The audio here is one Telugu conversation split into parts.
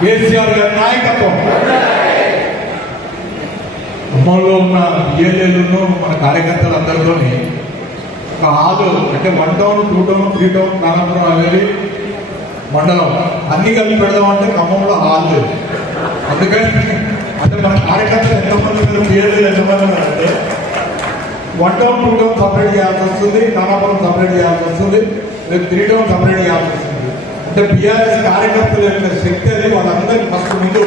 కేసీఆర్ గారి నాయకత్వం, ఖమ్మంలో ఉన్న బిఎల్ఏలను మన కార్యకర్తలు అందరితో ఒక హాలు అంటే 1 టౌన్ 2 టౌన్ 3 టౌన్ నాగపురం అనేది మండలం అన్ని కలిపి పెడదామంటే ఖమ్మంలో హాల్ లేదు. అందుకని అంటే మన కార్యకర్తలు ఎంతమంది బిఎల్ఏలు ఎంతమంది అంటే 1 టౌన్ 2 టౌన్ సపరేట్ చేయాల్సి వస్తుంది, నాగపురం సపరేట్ చేయాల్సి వస్తుంది, రేపు 3 టౌన్ సపరేట్ చేయాల్సి వస్తుంది. అంటే బీఆర్ఎస్ కార్యకర్తల యొక్క శక్తి అది వాళ్ళందరికీ ఫస్ట్ ముందు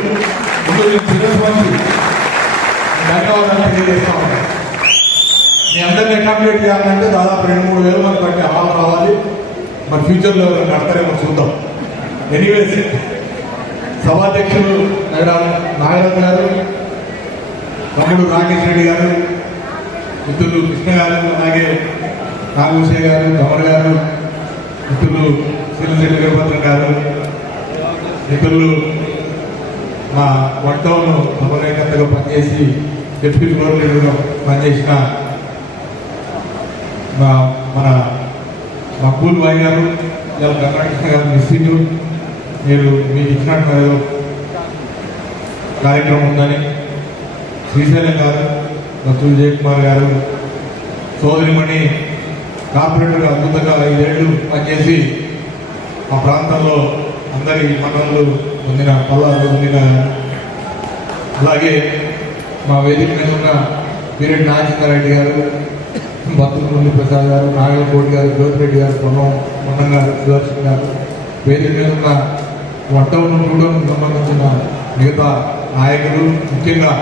ధన్యవాదాలు తెలియజేస్తా ఉన్నాను. మీ అందరినీ అకామిడేట్ చేయాలంటే దాదాపు 2-3 వేల మంది బట్టి హాల్ రావాలి. మరి ఫ్యూచర్లో కడతారేమో చూద్దాం. ఎనీవేస్ సభాధ్యక్షులు నాగరాజు గారు, తమ్ముడు రాకేష్ రెడ్డి గారు, మిత్రులు కృష్ణ గారు, అలాగే నాగభూషయ్య గారు, కమల్ గారు, మిత్రులు శ్రీశెట్టి వీరభద్ర గారు, మిత్రులు మా 1 టౌన్ సమన్వయకర్తగా పనిచేసి డిప్యూటీ గవర్నర్గా పనిచేసిన మా కూల్ బాయ్ గారు, ఇలా గంగాకృష్ణ గారు నిశ్చితు మీరు మీకు ఇచ్చినట్టు కార్యక్రమం ఉందని, శ్రీశైలం గారు, భక్తులు జయకుమార్ గారు, సోదరిమణి కార్పొరేటర్ అద్భుతంగా 5 ఏళ్ళు పనిచేసి ఆ ప్రాంతంలో అందరి మన్ననలు పొందిన పల్లాలు పొందిన, అలాగే మా వేదిక మీద ఉన్న వీరెడ్డి నాగచంద్రారెడ్డి గారు, భక్తుల ప్రసాద్ గారు, నాగలకోటి గారు, జ్యోతిరెడ్డి గారు, పొన్నం గారు, సుదర్శన్ గారు, వేదిక మీద ఉన్న 1 టౌన్ 2 టౌన్ సంబంధించిన మిగతా నాయకులు, ముఖ్యంగా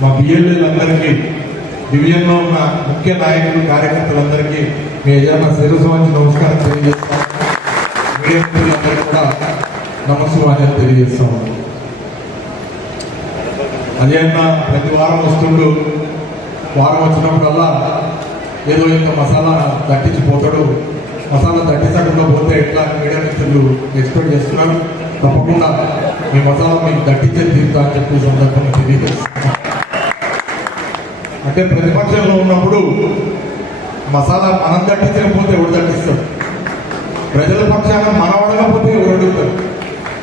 మా బిఎల్ఏలందరికీ, డివిజన్లో ఉన్న ముఖ్య నాయకులు, కార్యకర్తలందరికీ మీ యజమాన శిరస్సు వంచి నమస్కారం తెలియజేస్తాం. మీడియా మిత్రులందరికీ కూడా నమస్కారం తెలియజేస్తాం. అదే ప్రతి వారం వస్తుండు, వారం వచ్చినప్పుడల్లా ఏదో ఇంత మసాలా తట్టించిపోతాడు, మసాలా తట్టించకుండా పోతే ఎట్లా మీడియా మిత్రులు ఎక్స్పెక్ట్ చేస్తున్నారు. తప్పకుండా మీ మసాలా మీకు తట్టించే తీరుతా అని చెప్పి సందర్భంగా తెలియజేస్తున్నాం. అంటే ప్రతిపక్షంలో ఉన్నప్పుడు మసాలా మనం తట్టించకపోతే ఎవరు తట్టిస్తాడు, ప్రజల పక్షాన మనం అడగకపోతే ఎవరు అడుగుతారు,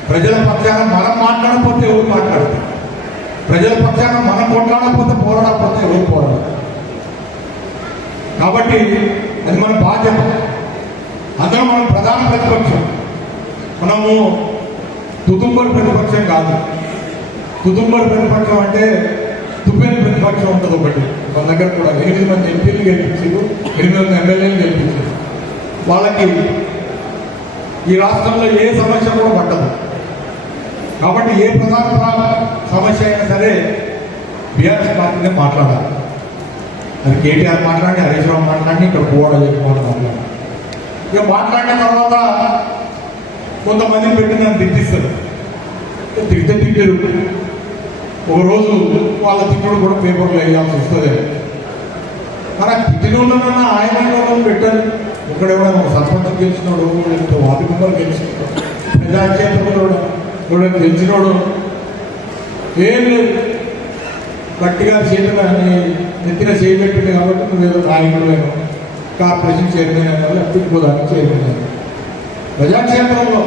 ప్రజల పక్షాన మనం మాట్లాడకపోతే ఎవరు మాట్లాడతారు, ప్రజల పక్షాన మనం కొట్లాడకపోతే పోరాడకపోతే ఎవరు పోరాడతారు. కాబట్టి అది మన బాధ్యత. అందరం మనం ప్రధాన ప్రతిపక్షం, మనము తుతుంబర్ ప్రతిపక్షం కాదు. తుతుంబర్ ప్రతిపక్షం అంటే తుప్పెని ప్రతిపక్షం ఉంటుంది ఒకటి. మన దగ్గర కూడా 8 మంది ఎంపీలు గెలిపించారు, 8 మంది ఎమ్మెల్యేలు గెలిపించారు. వాళ్ళకి ఈ రాష్ట్రంలో ఏ సమస్య కూడా పట్టదు. కాబట్టి ఏ ప్రధాన సమస్య అయినా సరే బీఆర్ఎస్ పార్టీనే మాట్లాడాలి. అది కేటీఆర్ మాట్లాడి, హరీష్ రావు మాట్లాడి, ఇక్కడ పోవడం మాట్లాడాలి. ఇక మాట్లాడిన తర్వాత కొంతమందిని పెట్టి నన్ను తిట్టిస్తారు. తిట్టరు. ఒకరోజు వాళ్ళ తిట్టుడు కూడా పేపర్లో వేయాల్సి వస్తుంది. కానీ తిట్టినోళ్ళనన్నా ఆయన పెట్టారు. ఒకడెవడైనా ఒక సర్పంచ్ గెలిచినోడు, లేకపోతే వార్డు మెంబర్ గెలిచినోడు, ప్రజాక్షేత్రంలో గెలిచినోడు ఏం లేదు. గట్టిగా చేతులు నెత్తిన చేయబెట్టింది కాబట్టి నువ్వేదో నాయకుడు, కార్పొరేషన్ చైర్మన్ అయినా, లేకపోతే ఇంకోదానికి చైర్మన్ అయినా. ప్రజాక్షేత్రంలో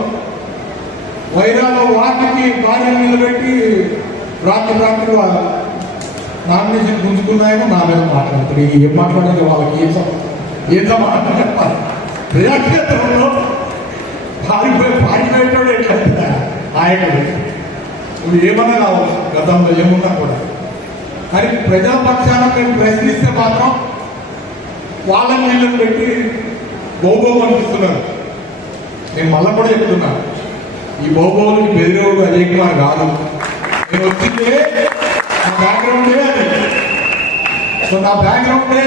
వైరాలో వాటికి భార్యను నిలబెట్టి రాత్రి నామినేషన్ గుంజుకున్నాయేమో నా మీద మాట్లాడతారు. ఏం మాట్లాడాలి వాళ్ళకి ఏం సమాధానం చెప్పాలి? ప్రజాక్షేత్రంలో పారిపోయేటోడు ఎట్లా నాయకుడు నువ్వు ఏమన్నా కావచ్చు, గతంలో ఏమున్నా కూడా. కానీ ప్రజాపక్షాన మేము ప్రశ్నిస్తే మాత్రం వాళ్ళని నీళ్ళని పెట్టి బోబో అనిపిస్తున్నారు. నేను మళ్ళా కూడా చెప్తున్నా, ఈ బోబోలకి బెదిరేవుడు అజయ్ కుమార్ కాదు. నేను వచ్చిందే నా బ్యాక్గ్రౌండే అది. సో నా బ్యాక్గ్రౌండే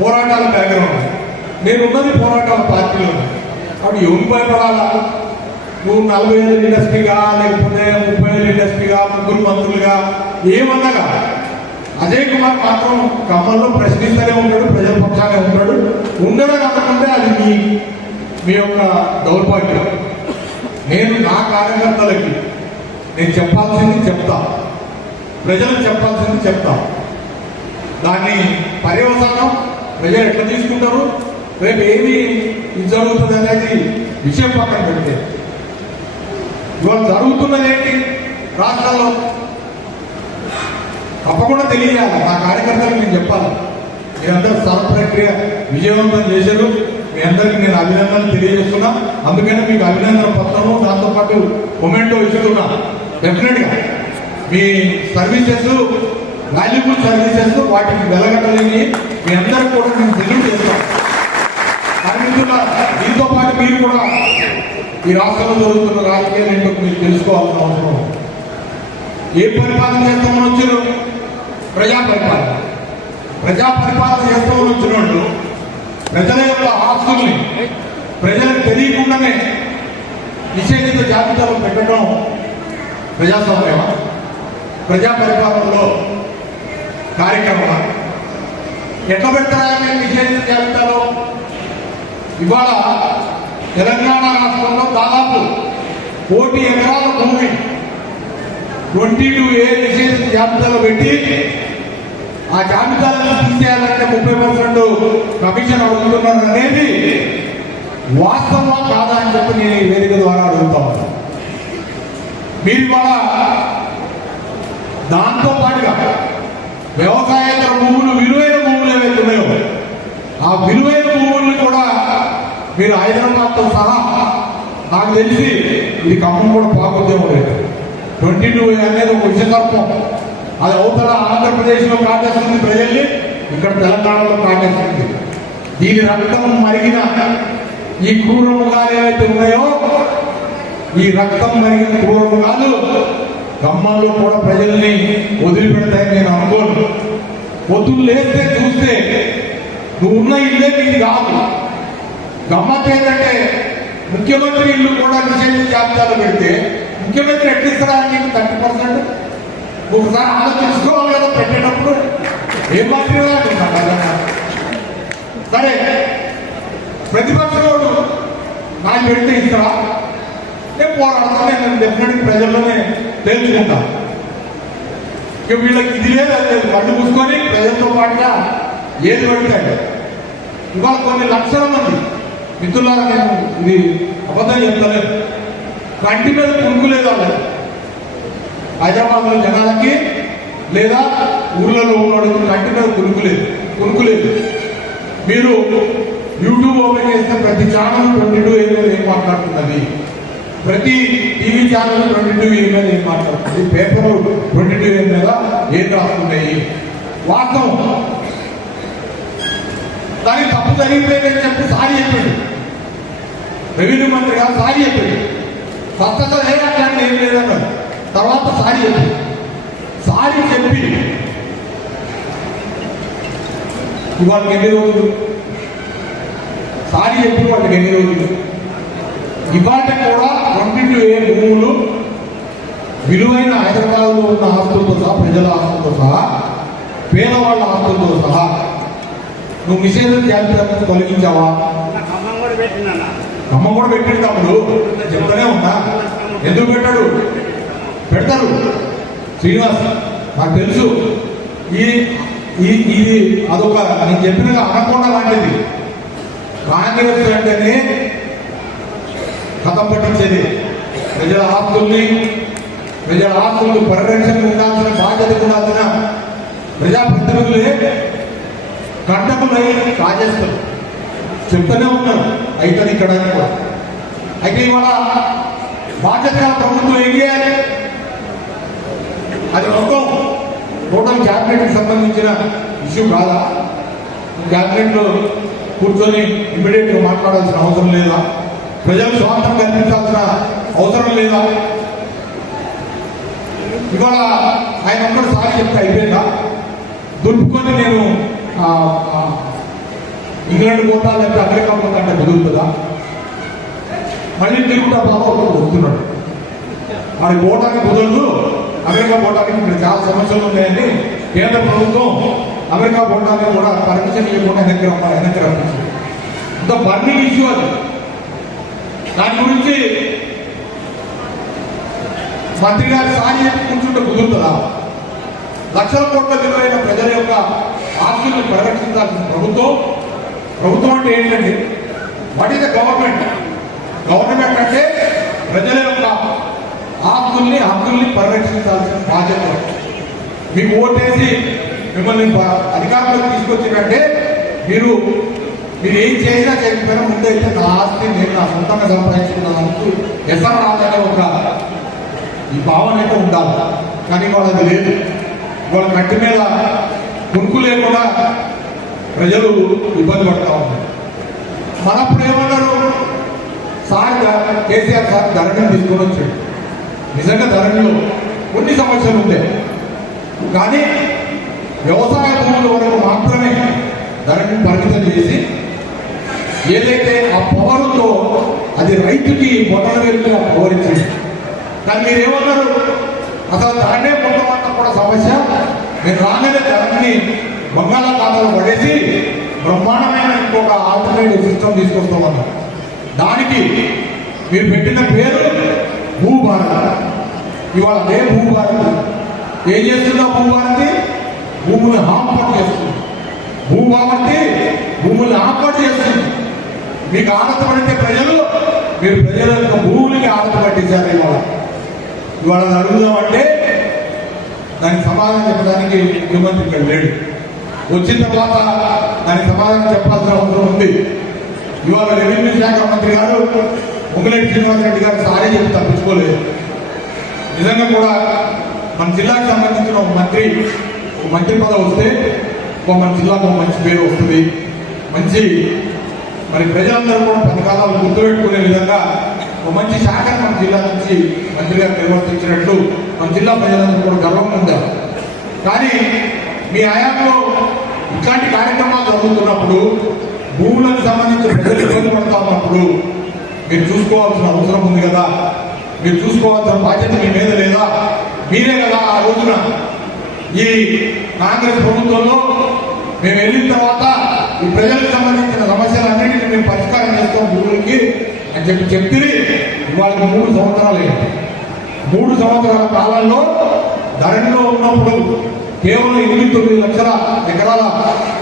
పోరాటాల బ్యాక్గ్రౌండ్. నేను ఉన్నది పోరాటాల పార్టీలో. కాబట్టి ఎవరు భయపడాలా? నువ్వు 40 ఏళ్ళ ఇండస్ట్రీగా, లేకపోతే 30 ఏళ్ళ ఇండస్ట్రీగా, 3 మంత్రులుగా, ఏమన్నగా అజయ్ కుమార్ మాత్రం ఖమ్మంలో ప్రశ్నిస్తూనే ఉంటాడు, ప్రజల పక్షానే ఉంటాడు. ఉండడం అనుకుంటే అది మీ యొక్క దౌర్భాగ్యం. నేను నా కార్యకర్తలకి నేను చెప్పాల్సింది చెప్తా, ప్రజలకు చెప్పాల్సింది చెప్తా. దాన్ని పర్యవసానం ప్రజలు ఎట్లా తీసుకుంటారు, రేపు ఏమి ఇది జరుగుతుంది అనేది విషయం పక్కన పెడితే ఇవాళ జరుగుతున్నది ఏంటి రాష్ట్రాల్లో తప్పకుండా తెలియాలి. నా కార్యకర్తలకు నేను చెప్పాలి. మీరందరూ సర్వ ప్రక్రియ విజయవంతం చేశారు. మీ అందరికీ నేను అభినందనలు తెలియజేస్తున్నా. అందుకనే మీకు అభినందన పత్రము దాంతోపాటు మొమెంటో ఇస్తున్నా. డెఫినెట్ గా మీ సర్వీసెస్ వాల్యుబుల్ సర్వీసెస్ వాటికి వెలగట్టలేని మీ అందరూ కూడా నేను సెల్యూట్ చేస్తాను. దీంతో పాటు మీరు కూడా ఈ రాష్ట్రంలో జరుగుతున్న రాజకీయాలు ఏంటో మీరు తెలుసుకోవాల్సిన అవసరం. ఏ పరిపాలన చేస్తామని వచ్చారు? ప్రజా పరిపాలన. ప్రజా పరిపాలన చేస్తామని వచ్చిన వాళ్ళు ప్రజల యొక్క ఆస్తుల్ని ప్రజలకు తెలియకుండానే నిషేధిత జాబితాలో పెట్టడం ప్రజాస్వామ్యమా? ప్రజా పరిపాలనలో కార్యక్రమమా? ఎట్లా పెడతారా నిషేధిత జాబితాలో? ఇవాళ తెలంగాణ రాష్ట్రంలో దాదాపు 1,000 ఎకరాల భూమి 22A నిషేధిత జాబితాలో పెట్టి ఆ జాబితాలను తీసేయాలంటే 30% కమిషన్ అడుగుతున్నారు అనేది వాస్తవా కాదా అని చెప్పి నేను ఈ వేదిక ద్వారా అడుగుతా ఉన్నాను. మీరు ఇవాళ దాంతో పాటుగా వ్యవసాయేతర భూములు, విలువైన భూములు ఏవైతే ఉన్నాయో ఆ విలువైన భూముల్ని కూడా మీరు హైదరాబాద్తో సహా నాకు తెలిసి ఇది ఖమ్మం కూడా పాకుద్దేమో లేదు. 22A అనేది ఒక విషసర్పం. అది అవతల ఆంధ్రప్రదేశ్లో కాటేస్తుంది ప్రజల్ని, ఇక్కడ తెలంగాణలో కాటేస్తుంది. దీని రక్తం మరిగిన ఈ క్రూరముగాలు ఏవైతే ఉన్నాయో ఈ రక్తం మరిగిన క్రూరముగాలు ఖమ్మంలో కూడా ప్రజల్ని వదిలిపెడతాయని నేను అనుకోను. పొద్దులు లేస్తే చూస్తే నువ్వు ఉన్న ఇల్లే నీది కాదు. గమ్మత్ ఏంటంటే ముఖ్యమంత్రి ఇల్లు కూడా నిషేధించే జాబితాలో పెడితే ముఖ్యమంత్రి ఎట్టిస్తారా నీకు 30%? ఒకసారి ఆలోచించుకోవాలి కదా పెట్టేటప్పుడు. ఏ మంత్రి సరే ప్రతిపక్షంలో నాకు పెడితే ఇస్తారా? నేను పోరాడతాను. నేను డెఫినెట్గా ప్రజల్లోనే తెలుసుకుంటా. ఇక వీళ్ళకి ఇది లేదు, కళ్ళు మూసుకొని ప్రజలతో పాటుగా ఏది పెడతాడు. ఇవాళ కొన్ని లక్షల మంది మిత్రులారా, నేను ఇది అబద్ధం చెప్తలేదు, కంటి మీద కొనుక్కులేదు వాళ్ళకి. హైదరాబాద్లో జనాలకి లేదా ఊర్లలో ఉన్నవాడికి కంటి మీద కొనుక్కులేదు. మీరు యూట్యూబ్ ఓపెన్ చేస్తే ప్రతి ఛానల్ 22A ఏం మాట్లాడుతున్నది, ప్రతి టీవీ ఛానల్ 22A ఏం మాట్లాడుతుంది, పేపర్ 22A మీద ఏం రాస్తున్నాయి. వాస్తవం దానికి తప్పు జరిగిపోయిందని చెప్పి సారి చెప్పాడు రెవెన్యూ మంత్రి గారు. సారి చెప్పాడు. స్వచ్ఛత అట్లాంటి ఏం లేదన్నారు. తర్వాత సారి చెప్పి వాళ్ళకి ఎన్ని రోజులు సారి చెప్పి వాళ్ళకి ఎన్ని రోజులు? ఇవాళ కూడా 22A భూములు విలువైన హైదరాబాద్లో ఉన్న ఆస్తులతో సహా, ప్రజల ఆస్తులతో సహా, పేదవాళ్ళ ఆస్తులతో సహా నువ్వు నిషేధం జాబితాను తొలగించావా? ఖమ్మం కూడా పెట్టాడు తమ్ముడు, చెప్తానే ఉన్నా. ఎందుకు పెట్టాడు? పెడతారు శ్రీనివాస్, నాకు తెలుసు. ఇది అదొక నేను చెప్పినగా అనకుండా లాంటిది. కాంగ్రెస్ అంటేనే కథం పట్టించేది. ప్రజల ఆస్తుల్ని పరిరక్షణ ఉండాల్సిన బాధ్యత ఉండాల్సిన ప్రజాప్రతినిధులే కంటకులై కాజేస్తారు. చెప్తూనే ఉన్నారు అవుతుంది ఇక్కడ కూడా. అయితే ఇవాళ బాధ్యత ప్రభుత్వం ఏం చేయాలి? అది మొత్తం టోటల్ క్యాబినెట్కి సంబంధించిన ఇష్యూ కాదా? క్యాబినెట్లో కూర్చొని ఇమ్మీడియట్గా మాట్లాడాల్సిన అవసరం లేదా? ప్రజలకు స్వార్థం కల్పించాల్సిన అవసరం లేదా? ఇవాళ ఆయన ఒక్కడు సారి చెప్తే అయిపోయిందా? దులుపుకొని నేను ఇంగ్లాండ్ పోతా లేకపోతే అమెరికా పోతా అంటే కుదురుతుందా? మళ్ళీ తిరుగుతా బాబా వస్తున్నాడు. వాడికి పోవటానికి కుదరదు, అమెరికా పోవటానికి ఇక్కడ చాలా సమస్యలు ఉన్నాయని కేంద్ర ప్రభుత్వం అమెరికా పోవడానికి కూడా పర్మిషన్ ఇవ్వకుండా వెనక్కి రప్పించింది. ఇంత బర్నింగ్ ఇష్యూ అది. దాని గురించి మంత్రి గారు సారి చెప్పి కూర్చుంటే కుదురుతుందా? లక్షల కోట్ల విలువైన ప్రజల యొక్క ఆస్తులను పరిరక్షించాల్సిన ప్రభుత్వం అంటే ఏంటండి? What is the government? Government అంటే ప్రజల యొక్క హక్కుల్ని పరిరక్షించాల్సిన బాధ్యత. మీకు ఓటేసి మిమ్మల్ని అధికారంలోకి తీసుకొచ్చినట్టే మీరు ఏం చేసినా చేయకపోయినా ముందైతే నా ఆస్తి నేను నా సొంతంగా సంపాదించుకున్నాను ఎసర రాదనే ఒక ఈ భావన అయితే ఉండాలి. కానీ వాళ్ళది లేదు. వాళ్ళ కట్టి మీద కొనుక్కు లేకుండా ప్రజలు ఇబ్బంది పడతా ఉన్నారు. మనప్పుడు ఏమన్నారు, కేసీఆర్ సార్ ధరణిని తీసుకొని వచ్చాడు. నిజంగా ధరణిలో కొన్ని సమస్యలు ఉంటాయి, కానీ వ్యవసాయ భూముల వరకు మాత్రమే ధరణిని పరిమితం చేసి ఏదైతే ఆ పవర్ ఉందో అది రైతుకి మొదల వెళ్ళి ఆ పవర్ ఇచ్చింది. కానీ మీరేమన్నారు, అసలు ధరణే మొట్టమొదటి కూడా సమస్య, నేను రాగానే ధరణిని బంగాళాఖాతంలో పడేసి బ్రహ్మాండమైన ఇంకొక ఆల్టర్నేటివ్ సిస్టమ్ తీసుకొస్తామన్నారు. దానికి మీరు పెట్టిన పేరు భూభారతి. ఇవాళ అదే భూభారతి ఏం చేస్తుందో, భూభారతి భూములను హాంపట్ చేస్తుంది. భూభారతి భూములను హాంపట్ చేస్తుంది. మీకు ఆడత పడితే ప్రజలు, మీరు ప్రజల యొక్క భూములకి ఆడత పట్టించారు. ఇవాళ అడుగుదామంటే దానికి సమాధానం చెప్పడానికి ముఖ్యమంత్రి ఇక్కడ లేడు. వచ్చిన తర్వాత దానికి సమాధానం చెప్పాల్సిన అవసరం ఉంది. ఇవాళ రెవెన్యూ శాఖ మంత్రి గారు పొంగులేటి శ్రీనివాసరెడ్డి గారు సారీ చెప్పి తప్పించుకోలేదు. నిజంగా కూడా మన జిల్లాకు సంబంధించిన ఒక మంత్రి పదవి వస్తే మన జిల్లాకు ఒక మంచి పేరు వస్తుంది. మంచి మరి ప్రజలందరూ కూడా పథకాలను గుర్తుపెట్టుకునే విధంగా ఒక మంచి శాఖను మన జిల్లా నుంచి మంత్రిగా నిర్వర్తించినట్లు మన జిల్లా ప్రజలందరూ కూడా గర్వంగా ఉండాలి. కానీ మీ హయాంలో ఇట్లాంటి కార్యక్రమాలు జరుగుతున్నప్పుడు, భూములకు సంబంధించి ప్రజలు ఇబ్బంది పడతా ఉన్నప్పుడు మీరు చూసుకోవాల్సిన అవసరం ఉంది కదా, మీరు చూసుకోవాల్సిన బాధ్యత మీ మీద లేదా? మీరే కదా ఆ రోజున ఈ కాంగ్రెస్ ప్రభుత్వంలో మేము వెళ్ళిన తర్వాత ఈ ప్రజలకు సంబంధించిన సమస్యలన్నింటినీ మేము పరిష్కారం చేస్తాం భూములకి అని చెప్తే ఇవాళ 3 సంవత్సరాలు అయింది. 3 సంవత్సరాల కాలంలో ధరణిలో ఉన్నప్పుడు కేవలం 89 లక్షల ఎకరాల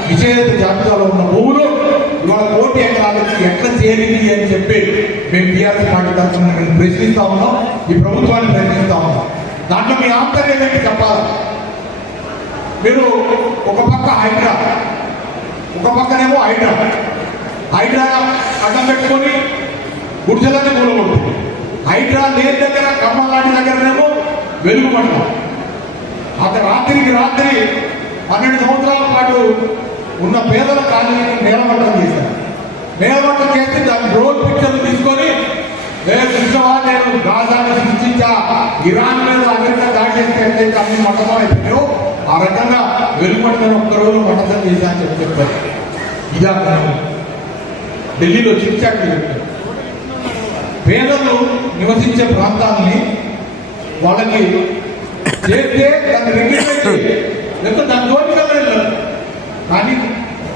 విషేత జాబితాలో ఉన్న భూములు ఇవాళ 1 కోటి ఎకరాలకి ఎట్లా చేరింది అని చెప్పి మేము టీఆర్ఎస్ పార్టీ తరఫున ప్రశ్నిస్తా ఉన్నాం, ఈ ప్రభుత్వాన్ని ప్రశ్నిస్తా ఉన్నాం. దాంట్లో మీ ఆంతర్యం ఏంటి చెప్పాలి. మీరు ఒక పక్క పక్కనేమో హైడ్రా అడ్డం పెట్టుకొని గుడిసెలన్నీ కూలగొడుతుంది. హైడ్రా లేని దగ్గర ఖమ్మం లాంటి దగ్గరనేమో వెలుగు పడతాం. అక్కడ రాత్రికి రాత్రి 12 సంవత్సరాల పాటు ఉన్న పేదల కాలనీని నేలమట్టం చేశారు. నేలమట్టం చేసి దాని డ్రోన్ పిక్చర్లు తీసుకొని నేను గాజాను సృష్టించా, ఇరాన్ మీద అమెరికా దాడి చేస్తే ఎట్లయితే అన్ని మట్టం అయిపోయాయో ఆ రకంగా వెలుపడిన ఒక్కరోజు మట్టం చేశా అని చెప్పారు. ఇదా ఢిల్లీలో చిక్చాట్ చెప్పారు. పేదలు నివసించే ప్రాంతాలని వాళ్ళకి చేస్తే దాన్ని రెగ్యులేట్ లేకపోతే దాని జోలికి వెళ్ళారు. కానీ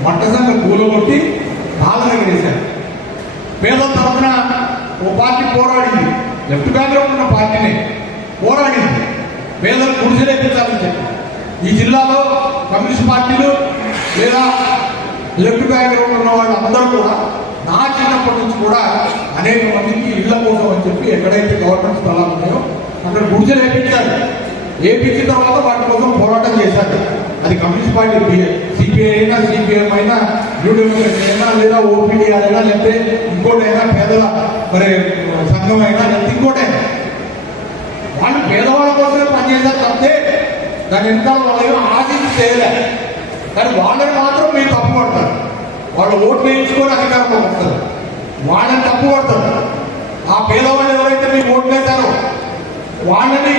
మట్ట సంఘం కూలగొట్టి పాలన వేశారు. పేదల తరఫున ఓ పార్టీ పోరాడింది, లెఫ్ట్ బ్యాక్గ్రౌండ్ ఉన్న పార్టీని పోరాడింది, పేదలు గుడిసెలేపించాలని చెప్పి. ఈ జిల్లాలో కమ్యూనిస్ట్ పార్టీలు లేదా లెఫ్ట్ బ్యాక్గ్రౌండ్ ఉన్న వాళ్ళు అందరూ కూడా నా చిన్నప్పటి నుంచి కూడా అనేక మందికి ఇళ్ల కోసం అని చెప్పి ఎక్కడైతే గవర్నమెంట్ స్థలాలు ఉన్నాయో అక్కడ గుడిసెలు వేయించిన తర్వాత వాటి కోసం పోరాటం చేశారు. అది కమ్యూనిస్ట్ పార్టీ సిపిఐ అయినా, సిపిఎం అయినా, న్యూ డెమోక్రసీ అయినా, లేదా ఓపీడీఆర్ అయినా, లేకపోతే ఇంకోటైనా, పేదల మరి సంఘం అయినా, లేకపోతే ఇంకోటైనా వాళ్ళు పేదవాళ్ళ కోసమే పనిచేశారు తప్పితే దాని వెనకాల వాళ్ళు ఆశించి చేయలేదు. కానీ వాళ్ళని మాత్రం మీరు తప్పు పడతారు. వాళ్ళు ఓట్లు వేయించుకొని అధికారంలో వస్తారు, వాళ్ళని తప్పు పడతారు. ఆ పేదవాళ్ళు ఎవరైతే మీకు ఓట్లు వేశారో వాళ్ళని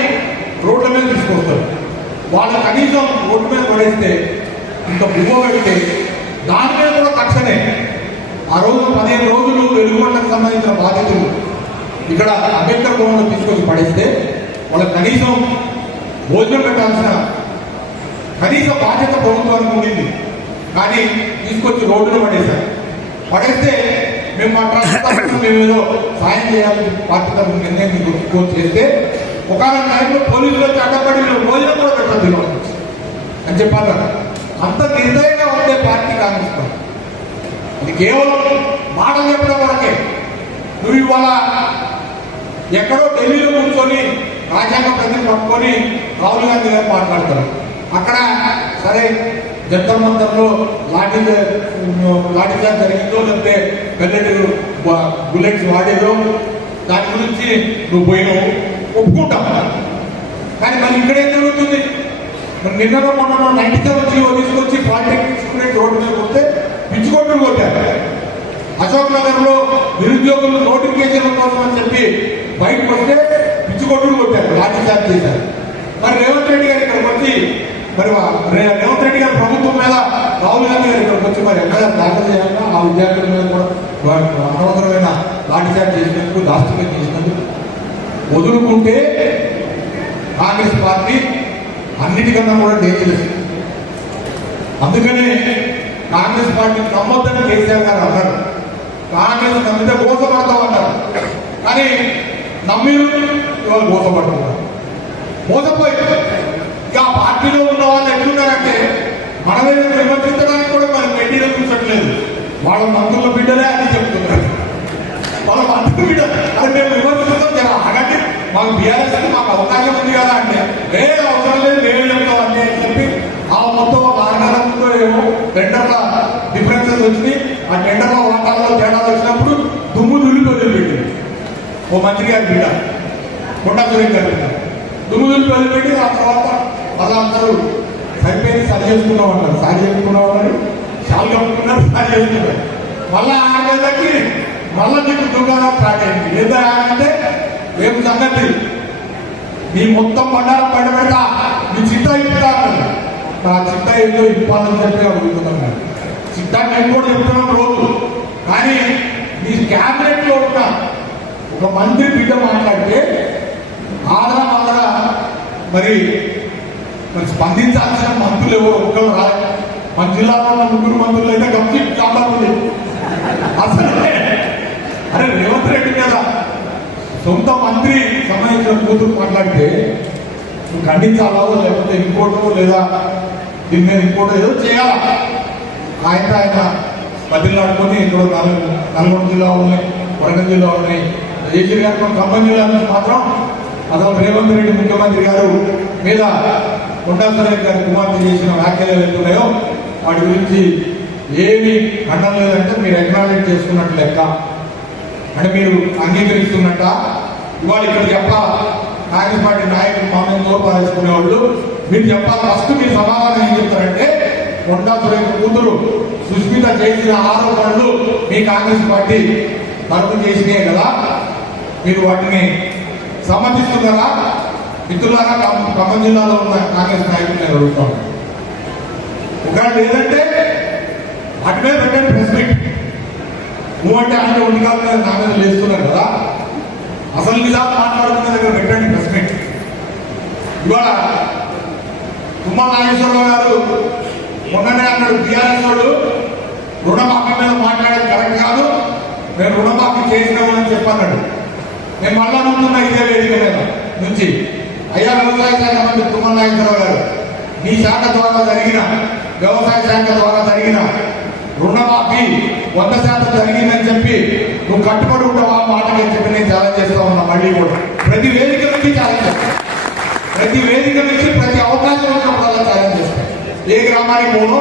రోడ్ల మీద తీసుకొస్తారు. వాళ్ళు కనీసం రోడ్డు మీద పడేస్తే ఇంకా బువ్వ పెడితే దాని మీద కూడా తక్షణే ఆ రోజు 15 రోజులు వెలుగుబండకు సంబంధించిన బాధ్యతలు ఇక్కడ అంబేద్కర్ భవన్లో తీసుకొచ్చి పడేస్తే వాళ్ళకి కనీసం భోజనం పెట్టాల్సిన కనీస బాధ్యత ప్రభుత్వానికి ఉండింది. కానీ తీసుకొచ్చి రోడ్డును పడేస్తే మేము మా ట్రస్ట్ మేము ఏదో సాయం చేయాలని పార్టీ తరఫున నిర్ణయం మీకు చేస్తే ఒకనొక టైంలో పోలీసులు వచ్చి అడ్డపడి భోజనం కూడా పెట్టద్దు అని చెప్పారు. అంత నిర్దయంగా ఉండే పార్టీ కాంగ్రెస్ పార్టీ. ఇది కేవలం మాటలు చెప్పడం వరకే. నువ్వు ఇవాళ ఎక్కడో ఢిల్లీలో కూర్చొని రాజ్యాంగ ప్రతిని పట్టుకొని రాహుల్ గాంధీ గారు మాట్లాడతారు. అక్కడ సరే జంతర్ మంతర్లో లాఠీచార్జ్ జరిగిందో లేకపోతే పెద్దలు బుల్లెట్స్ వాడేదో దాని గురించి నువ్వు పోయినావు ఒప్పుకుంటావు. కానీ మరి ఇక్కడ ఏం జరుగుతుంది? మరి నిన్నలో మొన్న 97 జీవో తీసుకొచ్చి పాలిటెక్నిక్ స్టూడెంట్ రోడ్డు మీద కొడితే పిచ్చుకొట్టులు కొట్టారు. అశోక్ నగర్ లో నిరుద్యోగులు నోటిఫికేషన్ కోసం అని చెప్పి బయటకు వస్తే పిచ్చుకొట్టులు కొట్టారు, లాఠీచార్జ్ చేశారు. మరి రేవంత్ రెడ్డి గారు ఇక్కడికి వచ్చి మరి రేవంత్ రెడ్డి గారి ప్రభుత్వం మీద రాహుల్ గాంధీ గారు ఇక్కడికి వచ్చి మరి ఎక్కడ దాఖలు చేయాలన్నా ఆ విద్యార్థుల మీద కూడా అనవసరమైన లాఠీచార్జ్ చేసినందుకు, దాష్టికం చేసినందుకు వదులుకుంటే కాంగ్రెస్ పార్టీ అన్నిటికన్నా కూడా డేంజరస్. అందుకనే కాంగ్రెస్ పార్టీ నమ్మొద్దని కేసీఆర్ గారు అన్నారు. కాంగ్రెస్ నమ్మితే మోసపడతామన్నారు. కానీ నమ్మిరు ఇవాళ మోసపడుతున్నారు. మోసపోయి ఇక ఆ పార్టీలో ఉన్న వాళ్ళు ఎట్లున్నారంటే మనమే విమర్శించడానికి కూడా మనకి పెళ్లిలో చూసట్లేదు. వాళ్ళ మంత్రుల బిడ్డలే అని చెప్తున్నారు. వాళ్ళ మంత్రుల బిడ్డ అది మేము విమర్శిస్తాం చాలా ఆగండి, మాకు బీఆర్ఎస్ మాకు అవకాశం ఉంది కదా అంటే అవసరం లేదు మేము చెప్తాం అంటే అని చెప్పి ఆ మొత్తం 6 నెలల ముందు ఏమో టెండర్ల డిఫరెన్సెస్ వచ్చినాయి. ఆ టెండర్ల వాటాల్లో తేడాలు వచ్చినప్పుడు దుమ్ము దులిపి వదిలిపెట్టింది ఓ మంత్రి గారి బిడ్డ కొండా సురేష్ గారి బిడ్డ దుమ్ము దులిపి వదిలిపెట్టి ఆ తర్వాత మళ్ళా అందరూ సరిపోయింది సరి చేసుకున్నాం అన్నారు. సారి చేసుకున్నాం అన్నారు, షాల్ కప్పుకున్నారు, సారి చేసుకున్నారు. మళ్ళా 6 నెలలకి మళ్ళా నీకు దుకాణం స్టార్ట్ అయింది. లేదా అంటే రేపు సంగతి నీ మొత్తం బండారం బయట పెడతా, నీ చిట్టా ఇప్పుతా అన్నారు. ఆ చిట్టా ఏదో ఇప్పాలని చెప్పి అడుగుతున్నాను. చిట్టా నేను కూడా చెప్తున్నాను రోజు. కానీ ఈ క్యాబినెట్ లో ఉన్న ఒక మంత్రి బిడ్డ మాట్లాడితే ఆదరా మరి స్పందించాల్సిన మంత్రులు ఎవరు ఒక్కరు రాలేదు. మన జిల్లాలో ఉన్న 3 మంత్రులు అయితే గంభీ చాలా ఉంది. అసలు అరే రేవంత్ రెడ్డి మీద సొంత మంత్రి సంబంధించిన కూతురు మాట్లాడితే నువ్వు ఖండించాలో లేకపోతే ఇంకోటో లేదా దీని మీద ఇంకోటో ఏదో చేయాలా. ఆయన బదిలాడుకొని ఇక్కడ నల్గొండ జిల్లా ఉన్నాయి, వరంగల్ జిల్లా ఉన్నాయి, ఏజీ గారు ఖమ్మం జిల్లా నుంచి మాత్రం అసలు రేవంత్ రెడ్డి ముఖ్యమంత్రి గారు మీద కొండా సురేష్ గారి కుమార్తె చేసిన వ్యాఖ్యలు వెళ్తున్నాయో వాటి గురించి ఏమి ఖండం లేదంటే మీరు ఎక్నాలెడ్జ్ చేసుకున్నట్టు లెక్క, అంటే మీరు అంగీకరిస్తున్నట్ట. ఇవాళ ఇక్కడ చెప్పాలా కాంగ్రెస్ పార్టీ నాయకులు మా మీద నోరు పారేసుకునే వాళ్ళు మీరు చెప్పాలి. ఫస్ట్ మీరు సమాధానం ఏం చెప్తారంటే కొండా సురేష్ కూతురు సుష్మిత చేసిన ఆరోపణలు మీ కాంగ్రెస్ పార్టీ తరపు చేసినాయే కదా, మీరు వాటిని సమర్థిస్తున్నారా? మిత్రులాగా ఖమ్మం జిల్లాలో ఉన్న కాంగ్రెస్ నాయకులు నేను అడుగుతాను. ఒకవేళ లేదంటే వాటి మీద పెట్టండి ప్రెస్ మీట్. నువ్వంటే అంటే ఉండికాల మీద నా మీద లేస్తున్నారు కదా, అసలు నిజాలు మాట్లాడుకునే దగ్గర పెట్టండి ప్రెస్ మీట్. ఇవాళ తుమ్మల నాగేశ్వరరావు గారు మొన్ననే అన్నాడు, బీఆర్ఎస్ వాడు రుణమాఫీ మీద మాట్లాడేది కరెక్ట్ కాదు, నేను రుణమాఫీ చేసినామని చెప్పన్నాడు. నేను మళ్ళా నమ్ముతున్నా ఇదే వేదిక మీద నుంచి, అయ్యా వ్యవసాయ శాఖ మంత్రి తుమ్మల నాగేశ్వరరావు గారు, మీ శాఖ ద్వారా జరిగిన వ్యవసాయ శాఖ ద్వారా జరిగిన రుణమాఫీ 100% జరిగిందని చెప్పి నువ్వు కట్టుబడి ఉంటావా మాటకి చెప్పి నేను ఛాలెంజ్ చేస్తా ఉన్నా. మళ్ళీ కూడా ప్రతి వేదిక నుంచి ఛాలెంజ్ చేస్తాను, ప్రతి వేదిక నుంచి ప్రతి అవకాశం ఉన్నప్పుడు ఛాలెంజ్ చేస్తాను. ఏ గ్రామానికి పోను,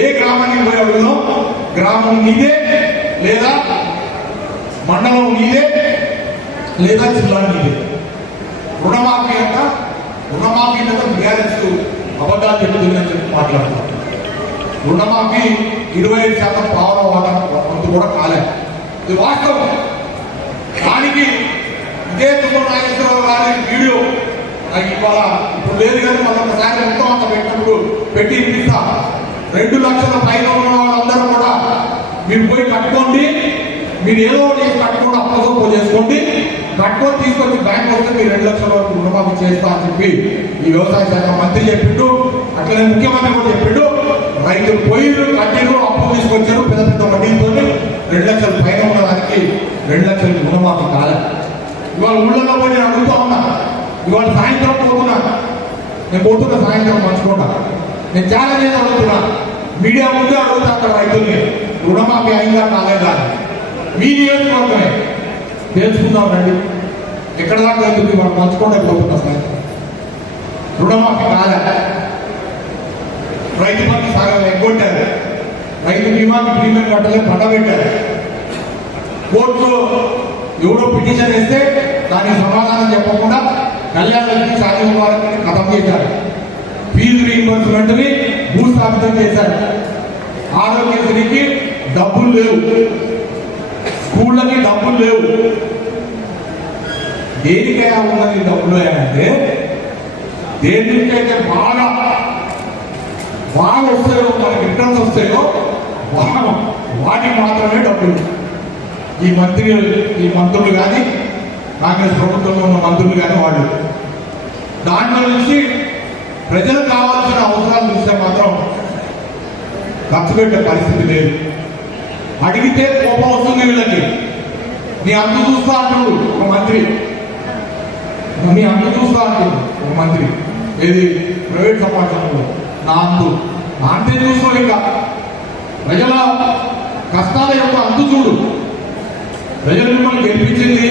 ఏ గ్రామానికి పోయి అడుగును, గ్రామం నీదే లేదా మండలం నీదే లేదా జిల్లా నీదే. రుణమాఫీ అంట, రుణమాఫీ మీద బీఆర్ఎస్ అబద్ధాలు చెప్తుందని చెప్పి మాట్లాడుతున్నాను. రుణమాఫీ 25% పావన వంతు కూడా కాలేదు, ఇది వాస్తవం. దానికి ఇదే తుమ్మల నాగేశ్వరరావు గారి వీడియో నాకు ఇవాళ ఇప్పుడు లేదు కానీ మరొకసారి మొత్తం అంత పెట్టినప్పుడు పెట్టి ఇప్పిస్తా. 2 లక్షల పైన ఉన్న వాళ్ళందరూ కూడా మీరు పోయి కట్టుకోండి, మీరు ఏదో ఒకటి కట్టుకోండి, అప్పసొప్పు చేసుకోండి, కట్టుకొని తీసుకొచ్చి బ్యాంక్ వస్తే మీరు 2 లక్షల వరకు రుణమాఫీ చేస్తా అని చెప్పి ఈ వ్యవసాయ శాఖ మంత్రి చెప్పిండు. అట్లనే ముఖ్యమంత్రి కూడా చెప్పిండు. రైతులు పోయిరు, కట్టిరు, అప్పు తీసుకొచ్చారు, పెద్ద పెద్ద వడ్డీతో 2 లక్షల పైన ఉన్న దానికి 2 లక్షల రుణమాఫీ కాలేదు. ఇవాళ ఊళ్ళలో పోయి నేను అడుగుతా ఉన్నా, ఇవాళ సాయంత్రం పోతున్నా, నేను పోతున్నా సాయంత్రం పంచుకుంటా, నేను చాలా చేసి అడుగుతున్నా, మీడియా ముందే అడుగుతా అక్కడ రైతుల్ని రుణమాఫీ అయిందా కాలేదా. మీ నియోజకవర్గమే తెలుసుకుందాం రండి. ఎక్కడ దాకా ఎందుకు వాళ్ళు పంచుకుంటే పోతున్నా సార్. రుణమాఫీ కాదా, రైతు బంధు సగం ఎగ్గొట్టారు, రైతు బీమాకి ప్రీమియం కట్టలే పండబెట్టారు. కోర్టులో ఎవరో పిటిషన్ వేస్తే దానికి సమాధానం చెప్పకుండా కళ్యాణ లక్ష్మి సాధ్యం వారికి ఖతం చేశారు. ఫీజు రీయింబర్స్మెంట్ ని భూస్థాపితం చేశారు. ఆరోగ్యశ్రీకి డబ్బులు లేవు, స్కూళ్ళకి డబ్బులు లేవు. దేనికైనా ఉన్నది డబ్బులు అంటే దేనికైతే బాగా వస్తాయో, మనకి రిటర్న్స్ వస్తాయో వాటికి మాత్రమే డబ్బులు. ఈ మంత్రులు కానీ కాంగ్రెస్ ప్రభుత్వంలో ఉన్న మంత్రులు కానీ వాళ్ళు దాంట్లో నుంచి ప్రజలకు కావాల్సిన అవసరాలు చూస్తే మాత్రం ఖర్చు పెట్టే పరిస్థితి లేదు. అడిగితే కోపం వస్తుంది వీళ్ళకి. నీ అంత చూస్తా అంటుడు ఒక మంత్రి, నీ అంత చూస్తా అంటుడు ఒక మంత్రి. ఏది ప్రైవేట్ సమాజంలో నా అంతే చూస్తూ ఇంకా ప్రజల కష్టాల యొక్క అంతు చూడు. ప్రజలు మిమ్మల్ని గెలిపించింది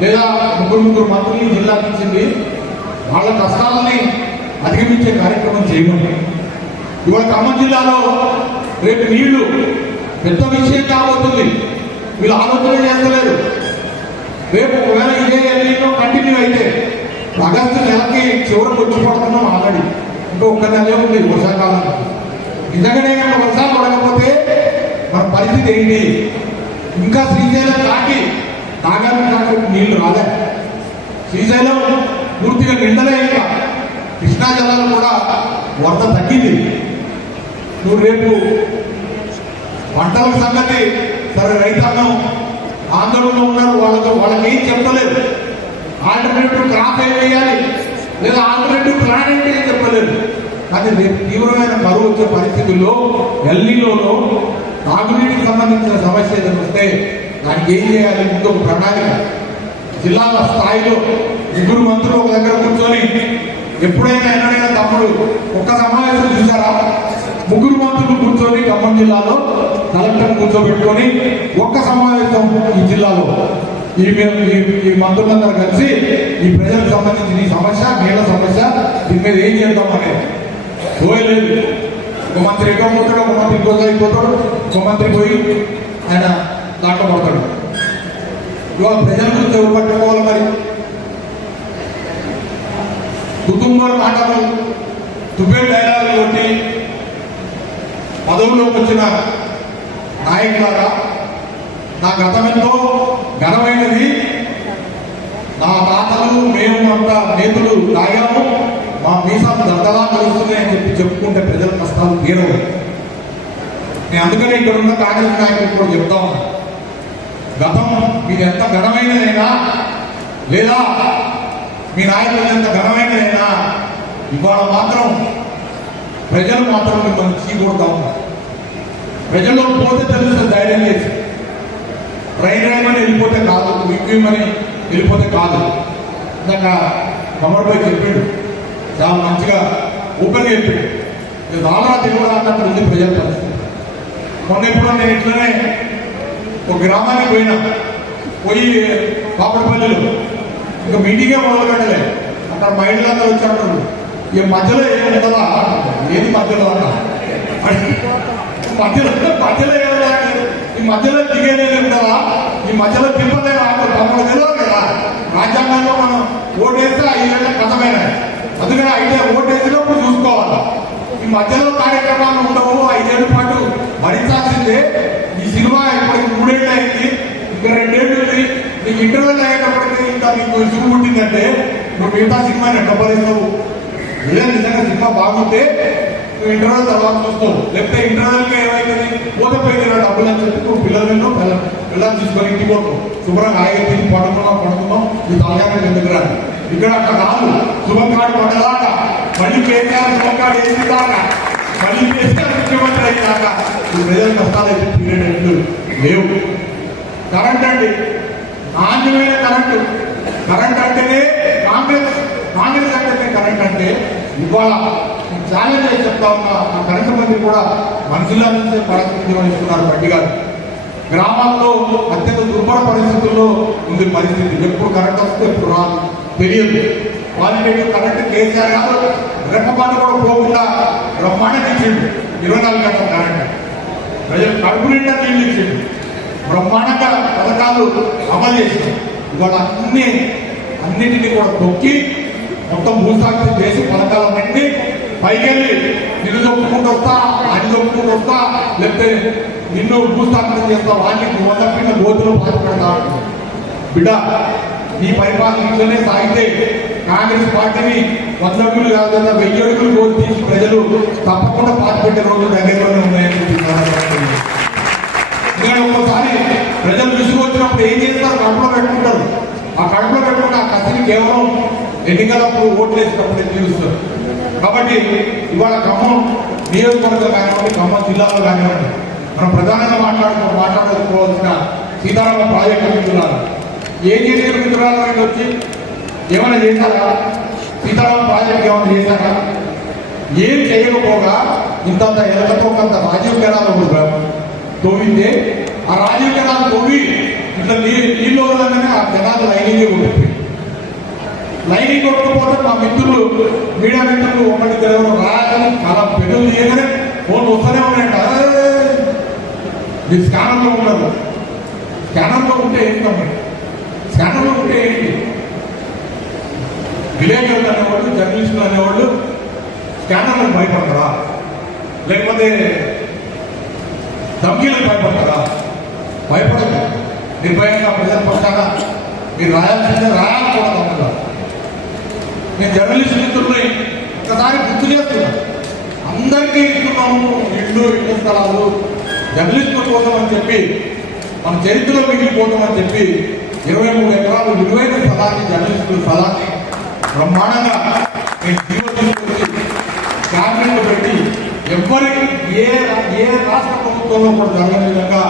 లేదా ముగ్గురు మంత్రులు జిల్లాకి ఇచ్చింది, వాళ్ళ కష్టాలని అధిగమించే కార్యక్రమం చేయమని. ఇవాళ ఖమ్మం జిల్లాలో రేపు నీళ్లు పెద్ద విషయం కాబోతుంది. వీళ్ళు ఆలోచన చేస్తలేరు. రేపు ఒకవేళ ఇదే ఎల్లీలో కంటిన్యూ అయితే ఆగస్టు నెలకి చివరికి వచ్చి పడుతున్నాం ఆల్రెడీ. ఇంకా ఒక్క నెలే ఉంది వర్షాకాలం. నిజంగానే వర్షాలు పడకపోతే మన పరిస్థితి ఏంటి? ఇంకా శ్రీశైలం దాటి నాగార్జున నీళ్లు రాలే. శ్రీశైలం పూర్తిగా నిండలే. ఇంకా కృష్ణా జలాలు కూడా వరద తగ్గింది. నువ్వు రేపు పంటల సంగతి సరే, రైతాంగం ఆందోళనలో ఉన్నారు. వాళ్ళకి ఏం చెప్పలేదు. ఆల్టర్నేటివ్ క్రాప్ ఏం వేయాలి లేదా ఆల్టర్నేటివ్ ప్లాన్ ఏంటి ఏం చెప్పలేదు. కానీ రేపు తీవ్రమైన కరువు వచ్చే పరిస్థితుల్లో ఎల్నీలోనో తాగునీటికి సంబంధించిన సమస్య ఏదైనా వస్తే దానికి ఏం చేయాలి? ముందు ఒక ప్రణాళిక. జిల్లాల స్థాయిలో ముగ్గురు మంత్రులు ఒక దగ్గర కూర్చొని ఎప్పుడైనా ఎన్నడైనా తమ్ముడు ఒక్క సమావేశం చూసారా? ముగ్గురు మంత్రులు కూర్చొని ఖమ్మం జిల్లాలో కలెక్టర్ కూర్చోబెట్టుకొని ఒక్క సమావేశం ఈ జిల్లాలో ఈ మంత్రులందరూ కలిసి ఈ ప్రజలకు సంబంధించిన ఈ సమస్య, నీళ్ళ సమస్య, దీని మీద ఏం చేద్దాం అనేది పోయలేదు. ఒక మంత్రి ఎటో పోతాడు, ఒక మంత్రి ఇంకో అయిపోతాడు, ఒక మంత్రి పోయి ఆయన దాంట్లో పడతాడు. ఇవాళ ప్రజల గురించి ఎవరు పట్టుకోవాలి? మరి కుటుంబాల మాటలు తుబ్బే డైలాగులు కొట్టి పదవులోకి వచ్చిన నాయకులారా, నా గతం ఎంతో ఘనమైనది, నా తాతలు మేము అంత నేతలు తాగాము, మా మీసాలు దద్దలా కలుస్తున్నాయని చెప్పుకుంటే ప్రజల కష్టాలు తీరవు. నేను అందుకనే ఇక్కడ ఉన్న కాంగ్రెస్ నాయకులు కూడా చెప్తా ఉన్నా, గతం మీరు ఎంత ఘనమైనదైనా లేదా మీ నాయకులు ఎంత ఘనమైనదైనా ఇవాళ మాత్రం ప్రజలు మాత్రం మిమ్మల్ని చీకొడతా ఉన్నారు. ప్రజల్లో పోతే తెలుస్తుంది ధైర్యం చేసి. రైమని వెళ్ళిపోతే కాదు, విప్పమని వెళ్ళిపోతే కాదు. ఇందాక కమర్పై చెప్పాడు, చాలా మంచిగా ఓపెన్గా చెప్పాడు. ఆంధ్ర తెలుగు అన్నట్టు ఉంది ప్రజల పరిస్థితి. మొన్న ఎప్పుడో నేను ఇట్లనే ఒక గ్రామానికి పోయి పాపడపల్లిలో ఇంకా మీటింగే మొదలు పెట్టలే. అక్కడ మహిళలందరూ వచ్చారు. ఈ మధ్యలో ఏమి ఉంటుందా? ఏది మధ్యలో అన్న మధ్యలో ఏమన్నా ఈ మధ్యలో దిగేది ఉంటుందా? ఈ మధ్యలో తిప్పలేదా? తమకు తెలియదు కదా. రాజ్యాంగంలో మనం ఓటేస్తే 5 ఏళ్ళ కథమైన, అందుకని అయితే ఓటేసినప్పుడు చూసుకోవాలి. ఈ మధ్యలో కార్యక్రమాలు ఉండవు. 5 ఏళ్ళ పాటు భరించాల్సిందే. ఈ సినిమా ఇప్పటికి 3 ఏళ్ళు అయింది, ఇంకా 2 ఏళ్ళు ఉంది. నీకు ఇంటర్వ్యూలు అయ్యేటప్పటికి ఇంకా నీకు ఇసుగు పుట్టిందంటే నువ్వు మిగతా సినిమాని ఎట్లా భరిస్తావు? లేదు, నిజంగా సినిమా బాగుంటే నువ్వు ఇంటర్వ్యూ తర్వాత చూస్తావు. లేకపోతే ఇంటర్వ్యూలకి ఏమైతుంది, పోతే డబ్బులు అని చెప్పి నువ్వు పిల్లలు తీసుకొని ఇంటికి పోతావు. శుభ్రంగా ఆగి పడుకుందాం ఈ తలయాన్ని ఎందుకు రాదు. ఇక్కడ అట్లా కాదు. శుభం కార్డు పడ్డదాకా మళ్ళీ కేసీఆర్ శుభం కార్డు వేసేదాకా మళ్ళీ కేసీఆర్ ముఖ్యమంత్రి అయ్యేదాకా ఈ ప్రజల కష్టాలు అయితే తీరేటట్లు లేవు. కరెంట్ అండి, నాణ్యమైన కరెంట్ అంటేనే కాంగ్రెస్ అంటేనే కరెంట్ అంటే ఇవాళ ఛాలెంజ్ చేసి చెప్తా ఉన్నా. ఆ కరెంటు మంత్రి కూడా మనుషుల నుంచే పరిస్థితి ఇస్తున్నారు. బట్టి గారు గ్రామాల్లో అత్యంత దుర్భర పరిస్థితుల్లో ఉంది పరిస్థితి. ఎప్పుడు కరెంట్ వస్తే ఎప్పుడు రాదు తెలియదు. క్వాలిటేటివ్ కరెంట్ కేసీఆర్ గారు రెప్పపాటు కూడా పోకుండా బ్రహ్మాండంగా ఇచ్చిండు. 24 గంటల కరెంట్ ప్రజలు కడుపు నిండా నీళ్ళు ఇచ్చిండు. బ్రహ్మాండంగా పథకాలు అమలు చేసింది. ఇవాళ అన్నిటినీ కూడా తొక్కి మొత్తం భూసాక్షి చేసి పథకాలన్నీ పైకెళ్ళి నిన్ను దొప్పుకుంటూ వస్తా, అని దొప్పుకుంటూ వస్తా, లేకపోతే నిన్ను భూస్థాపితం చేస్తా, వాళ్ళకి మొదలపిన్న గోతులు బాధపడతా. బిడ్డ ఈ పరిపాలనలోనే సాగితే కాంగ్రెస్ పార్టీని 100 అడుగులు కాదు 1000 అడుగులు గోలు తీసి ప్రజలు తప్పకుండా పాల్పెట్టే రోజులు దగ్గరలోనే ఉన్నాయని ఎందుకంటే ఒక్కోసారి ప్రజలు విసుగు వచ్చినప్పుడు ఏం చేస్తారు? కడుపులో పెట్టుకుంటారు. ఆ కడుపులో పెట్టుకుంటే ఆ కసిని కేవలం ఎన్నికలప్పుడు ఓట్లు వేసినప్పుడే తీరుస్తారు. కాబట్టి ఇవాళ ఖమ్మం నియోజకవర్గం కానివ్వండి, ఖమ్మం జిల్లాలో కానివ్వండి, మనం ప్రధానంగా మాట్లాడుకోవాల్సిన సీతారామ ప్రాజెక్టు మిత్రులారు ఏం చేశారు? మిత్రులారు వచ్చి ఏమైనా చేశారా? సీతారామ ప్రాజెక్టు ఏమైనా చేశారా? ఏం చేయకపోగా ఇంతంత ఎలకతో కొంత రాజీవ్ కెనాల్ కూడా తోవిందే. ఆ రాజీవ్ కెనాల్ తోవి ఇట్లా నీళ్ళు వదలగానే ఆ కెనాల్ లైనింగ్ ఉంటుంది. లైనింగ్ కొట్టకపోతే మా మిత్రులు మీడియా మిత్రులు ఒకటి తెలవడం రాయాలని చాలా పెద్దలు చేయగానే ఫోన్ వస్తూనే ఉన్నాయంట. మీరు స్కానర్లో ఉండరు. స్కానర్లో ఉంటే ఏంటండి? స్కానర్లో ఉంటే ఏంటి? విలేకరులు అనేవాళ్ళు, జర్నలిస్టులు అనేవాళ్ళు స్కానర్లకు భయపడతారా? లేకపోతే ధమ్కీలకు భయపడతారా? భయపడదు. నిర్భయంగా ప్రజల పక్షాన మీరు రాయాల్సిందే, రాయాలనుకోవడం. నేను జర్నలిస్ట్ మిత్రుల్ని ఒకసారి గుర్తు చేస్తున్నా. అందరికీ ఇస్తున్నాము ఇళ్ళు స్థలాలు జర్నలిస్టుల కోసం అని చెప్పి, మన చరిత్రలో మిగిలిపోతాం అని చెప్పి 23 ఎకరాలు విలువైన స్థలాన్ని, జర్నలిస్టుల స్థలాన్ని బ్రహ్మాండంగా నేను జీవో తీసుకొచ్చి క్యాబినెట్లో పెట్టి ఎవరికి ఏ రాష్ట్ర ప్రభుత్వంలో కూడా జరగని విధంగా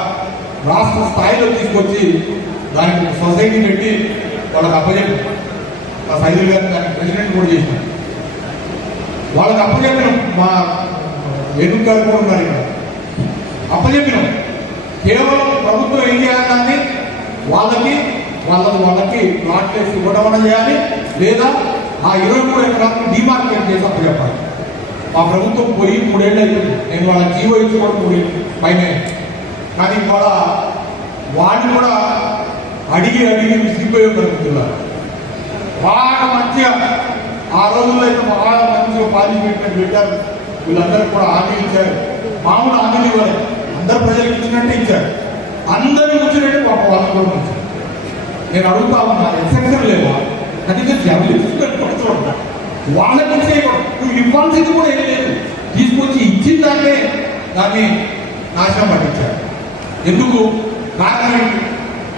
రాష్ట్ర స్థాయిలో తీసుకొచ్చి దానికి సొసైటీ పెట్టి వాళ్ళకి అప్పచెప్పి మా సైదులు గారిని దానికి ప్రెసిడెంట్ కూడా చేసినాం. వాళ్ళకి అప్పచెప్పినాం. మా ఎన్నిక గారు కూడా ఉన్నారు ఇక్కడ. అప్పచెప్పినాం. కేవలం ప్రభుత్వం ఏం చేయాలని వాళ్ళకి ప్లాట్ వేసి ఇవ్వడం చేయాలి, లేదా ఆ 23 ఎకరాలను డిమార్కెట్ చేసి అప్పచెప్పాలి. మా ప్రభుత్వం పోయి 3 ఏళ్ళు అయిపోయింది. నేను వాళ్ళ జీవో ఇచ్చి కూడా 3 పైన. కానీ ఇవాళ వాడిని కూడా అడిగి విసిగిపోయి జరుగుతున్నారు. బాగా మంచిగా ఆ రోజుల్లో అయితే బాగా మంచిగా పార్లమెంట్ పెట్టారు. వీళ్ళందరూ కూడా హామీలు ఇచ్చారు. మామూలు హామీలు ఇవ్వాలి, అందరు ప్రజలకు ఇచ్చినట్టే ఇచ్చారు. అందరినీ కూర్చున్నట్టు పాప వాళ్ళని కూడా ఉంచారు. నేను అడుగుతా ఉన్నా, ఎక్సెప్షన్ లేవా? కనీసం జర్నలిస్ట్ పెట్టుకోవడం వాళ్ళకి చేయకూడదు. నువ్వు ఇవ్వాల్సింది కూడా ఏం లేదు. తీసుకొచ్చి ఇచ్చిన దాన్ని నాశనం పట్టించారు. ఎందుకు? కారణం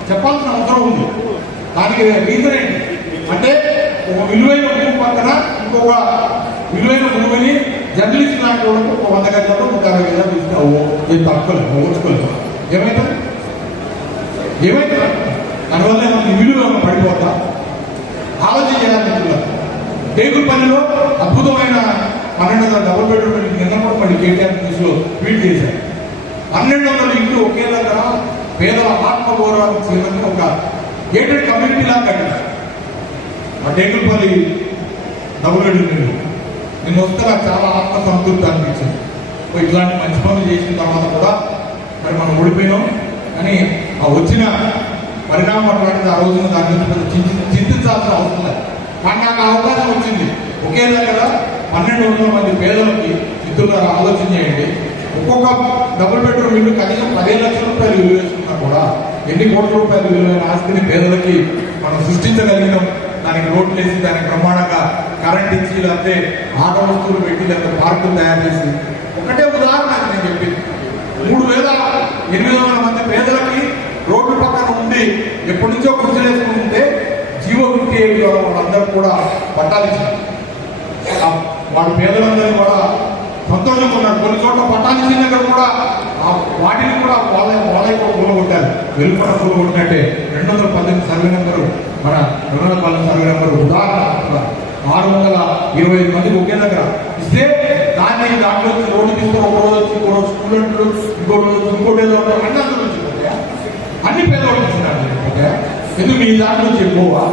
చెప్పాల్సిన అవసరం ఉంది. దానికి రీజన్ ఏంటి అంటే, ఒక విలువైన భూమి పక్కన ఇంకొక విలువైన భూమిని జర్నలిస్ట్ లాంటి వాళ్ళకు ఒక 100 గజాలు 160 గజాలు తీసుకోవు. ఏం తక్కువలేదు, ఓర్చుకోలేదు. ఏమైతుంది? దానివల్ల మనకి విలువ పడిపోతా? ఆలోచన చేయాలి. టేబుల్ పనిలో అద్భుతమైన 1200 డబుల్ బెడ్రూమ్ నిన్న కూడా మళ్ళీ కేటీఆర్ న్యూస్లో ట్వీట్ చేశారు. 1200 ఇంట్లో ఒకే దగ్గర పేదల ఆత్మగౌరవానికి చేయమని ఒక గేటెడ్ కమ్యూనిటీ లాగా కట్టారు. ఆ టేబుల్ పల్లి డబుల్ బెడ్రూమ్ నిన్న వస్తే నాకు చాలా ఆత్మ సంతృప్తి అనిపించింది. ఇట్లాంటి మంచి పనులు చేసిన తర్వాత కూడా మరి మనం ఓడిపోయినాం. కానీ ఆ వచ్చిన పరిణామం అట్లాంటిది. ఆ రోజున దాని గురించి చింతించాల్సిన అవసరం లేదు. కానీ నాకు అవకాశం వచ్చింది. ఒకే దగ్గర 1200 మంది పేదలకి మిత్రులారా ఆలోచన చేయండి. ఒక్కొక్క డబుల్ బెడ్రూమ్ ఇల్లు కనీసం 15 లక్షల రూపాయలు విలువ వేసుకున్నా కూడా ఎన్ని కోట్ల రూపాయలు విలువైన ఆస్తిని పేదలకి మనం సృష్టించగలిగినాం. దానికి రోడ్లు వేసి, దానికి బ్రహ్మాండంగా కరెంట్ ఇచ్చి, లేకపోతే ఆట వస్తువులు పెట్టి, లేకపోతే పార్కులు తయారు చేసి. ఒకటే ఉదాహరణ నేను చెప్పింది. 3800 మంది పేదలకి రోడ్డు పక్కన ఉండి ఎప్పటి నుంచో కృషి చేసుకుంటే జీవో 57 వాళ్ళందరూ కూడా పట్టాలు ఇచ్చారు. వాళ్ళ పేదలందరూ కూడా సంతోషంగా ఉన్నారు. కొన్ని చోట్ల పట్టాలు ఇచ్చిన దగ్గర కూడా వాటిని కూడా వాళ్ళకి కూడా కూలగొట్టారు. వెలుపడ కూలగొట్టినట్టే 218 సర్వే నెంబరు, మన 218 సర్వే నెంబరు ఉదాహరణ 625 మందికి ఒకే దగ్గర ఇస్తే దాంట్లో రోడ్డు తీసుకొని ఒక రోజు వచ్చి, ఇంకో రోజు స్టూడెంట్లు, ఇంకో రోజు ఇంకోటి అన్నీ అందులో వచ్చిపోతాయా? ఎందుకు మీ దాంట్లో చెప్పుకోవా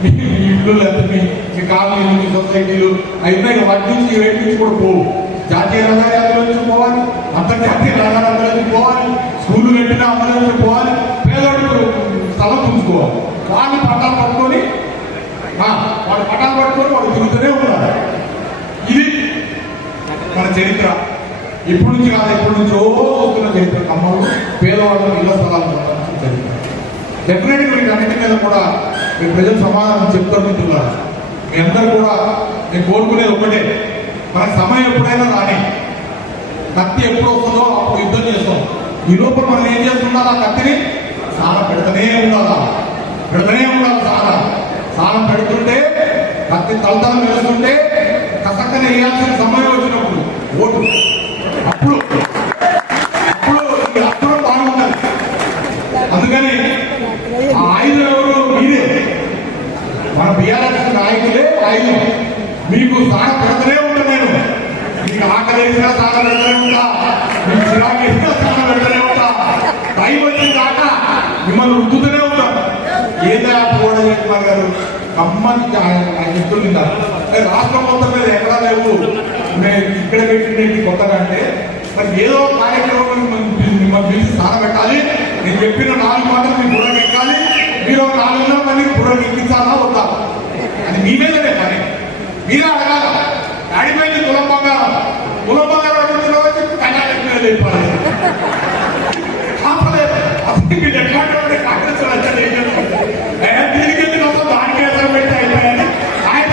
మీ ఇల్లు లేకపోతే మీ కాలనీలు మీ సొసైటీలు అయిపోయి వాటి నుంచి వేటి నుంచి కూడా పోవు. జాతీయ రహదారుల నుంచి పోవాలి, అంతర్జాతీయ రహదారుల నుంచి పోవాలి, స్కూళ్ళు పెట్టినా అందులో నుంచి పోవాలి, పేదోళ్ళు స్థలం చూసుకోవాలి. వాళ్ళు పట్టాలు పట్టుకొని వాళ్ళు తిరుగుతూనే ఉన్నారు. ఇది మన చరిత్ర. ఇప్పటి నుంచి కాదు, ఎప్పటి నుంచో వస్తున్న చరిత్ర. ఖమ్మంలో పేదవాళ్ళు ఇళ్ల స్థలాలు సంబంధించిన చరిత్ర. డెఫినెట్గా మీకు అన్నిటి మీద కూడా మీ ప్రజలు సమాధానం చెప్తున్నారు. మీ అందరూ కూడా నేను కోరుకునేది ఒకటే, మన సమయం ఎప్పుడైనా రాని, కత్తి ఎప్పుడు వస్తుందో అప్పుడు యుద్ధం చేస్తాం. ఈ లోపల మనం ఏం చేస్తుండాలి? ఆ కత్తిని సారం పెడతనే ఉండాలా, సారం పెడుతుంటే కత్తి తలతలం వేస్తుంటే కసక్కనే వేయాల్సిన సమయం వచ్చినప్పుడు ఓటు అప్పుడు అప్పుడు బాగుంటుంది. అందుకని ఆ ఆయుధం ఎవరు? మీరే. మన బీఆర్ఎస్ నాయకులే ఆయుధం. మీకు సాగ పెడతనే ఉంటా, నేను మీకు ఆకలి వేసినా సాగ పెడతనే ఉంటా, మీకు చిరాకు వేసినా సాగ పెడతనే ఉంటా. టైం వచ్చిన దాకా మిమ్మల్ని రుద్దుతూనే ఉంటాం. ఏదే పోవడం కుమార్ గారు ఖమ్మానికి ఆయన చెప్తుంది రాష్ట్రం మొత్తం మీద ఎక్కడా లేవు, నేను ఇక్కడ పెట్టింది కొత్తగా అంటే మరి ఏదో కార్యక్రమం మిమ్మల్ని పిలిచి స్థానం పెట్టాలి. నేను చెప్పిన 4 మాటలు మీ బుర్రకి ఎక్కాలి, మీరు 4 మంది బుర్రకి ఎక్కించాలా వద్దా అది మీ మీదనే పని. మీరే అడగాల. అడిపోయింది తులం బంగారం అడుగుతున్నా చెప్పి కళ్యాణ వెళ్ళిపోవాలి. అప్పుడు మీరు ఎట్లా కాంగ్రెస్ దీనికి ఎందుకు దానికి ఎదురు పెట్టి అయిపోయాలి. ఆయన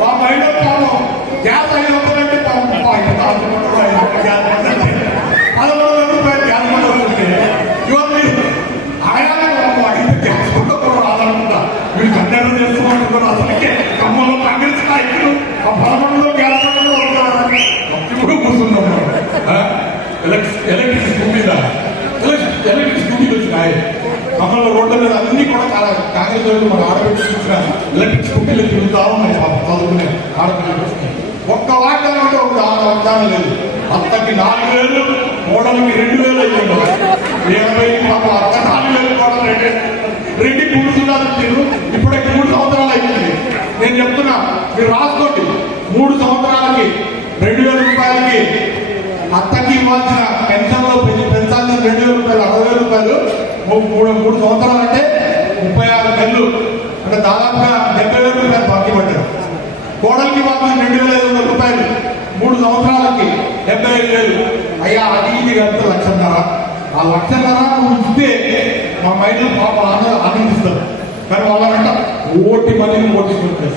మా బయట పాపం గ్యాస్ 500 అంటే ₹11,000 గ్యాస్ ఉంటే ఇవాళ మీరు ఆయన అడిగితే గ్యాస్ కూడా రాదనుకుంటా. మీరు కళ్యాణం చేసుకోమంటున్నారు. అసలుకే ఖమ్మంలో కాంగ్రెస్ నాయకులు ఆ 11లో గ్యాస్ ఇప్పుడు కూర్చున్నాం. ఎలక్ట్రిక్ స్కూటీలు వచ్చినాయి ఖమ్మంలో రోడ్ల మీద అన్ని కూడా కాంగ్రెస్ వాళ్ళు మన ఆడబిడ్డ చూసిన ఎలక్ట్రిక్ స్కూటీలు తిరుగుతా ఉన్నాయి. చదువుకునే ఆడపిల్లలు ఒక్క వాగ్దానం అంటే ఒక వాగ్దానం లేదు. అత్తకి 4,000, కోడలకి 2,000 అయిపోయింది. 80 పాప అత్త 4,000 కోడలు 2 కూర్చున్నారు. ఇప్పుడే 3 సంవత్సరాలు అయిపోయింది. నేను చెప్తున్నా, మీరు రాసుకోండి. 3 సంవత్సరాలకి 2,000 రూపాయలకి అత్తకి ఇవ్వాల్సిన పెన్షన్లో పెంచాల్సిన 2,000 రూపాయలు 60,000 రూపాయలు 3 సంవత్సరాలు అంటే 36 నెలలు అంటే దాదాపుగా 70,000 రూపాయలు బాకీ పడ్డారు. కోడలికి ఇవ్వాల్సిన 2,500 రూపాయలు 3 సంవత్సరాలకి 75,000. అయ్యా అది ఇది కలిపితే 1,00,000. ఆ 1,00,000 నువ్వు ఇస్తే మా మహిళలు పాప ఆనందిస్తారు. కానీ వాళ్ళంట కోటి మందిని ఓటిస్తారు.